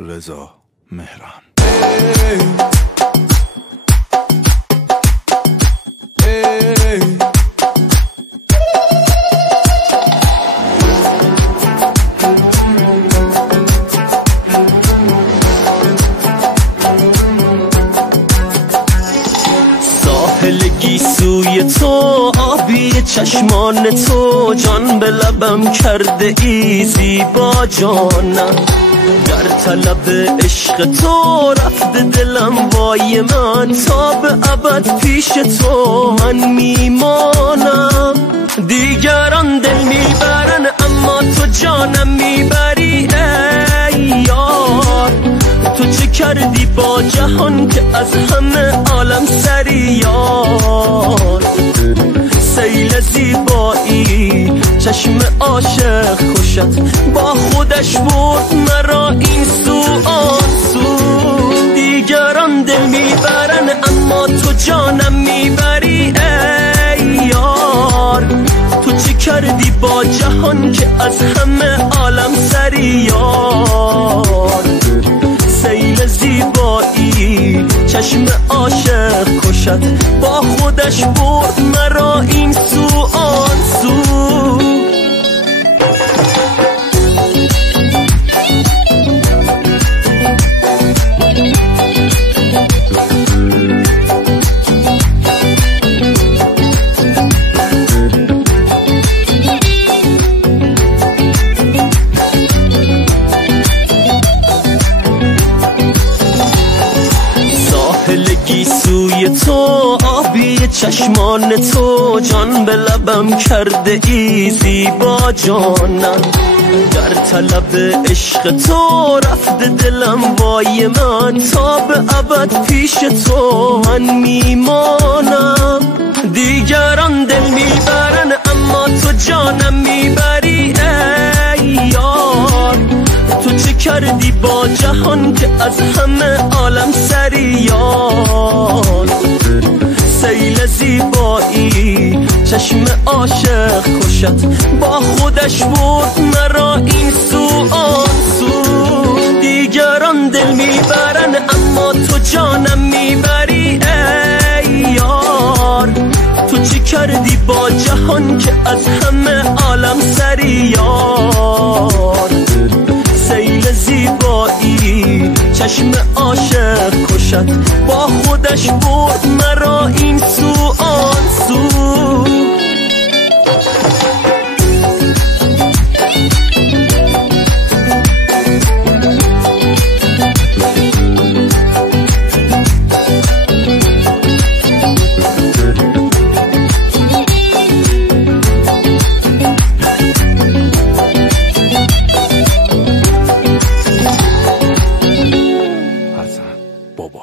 رضا مهران. ساحل گیسوی تو، آبی چشمان تو، جان به لبم کرده ای زیبا جانم. در طلب عشق تو رفته دلم وای من، تا به ابد پیش تو من میمانم. دیگران دل میبرن اما تو جانم میبری ای یار. تو چه کردی با جهان که از همه عالم سری یار. سیل زیبایی چشم عاشق کشت، با خودش برد مرا این سو آن سو. دیگران دل میبرن اما تو جانم میبری ای یار. تو چه کردی با جهان که از همه عالم سری یار. سیل زیبایی چشم عاشق کشد، با خودش برد مرا این سو آن سو. گیسوی تو، آبی چشمان تو، جان به لبم کرده ای زیبا جانم. در طلب عشق تو رفته دلم وای من، تا به ابد پیش تو من میمانم. دیگران دل میبرن اما تو جانم میبری ای یار. تو چه کردی با جهان که از همه عالم سری یار. سیل زیبایی چشم عاشق کشد، با خودش برد مرا این سو آن سو. دیگران دل میبرن اما تو جانم میبری ای یار. تو چه کردی با جهان که از همه عالم سری یار. سیل زیبایی چشم عاشق کشد، با خودش برد مرا این سو آن سو. بابا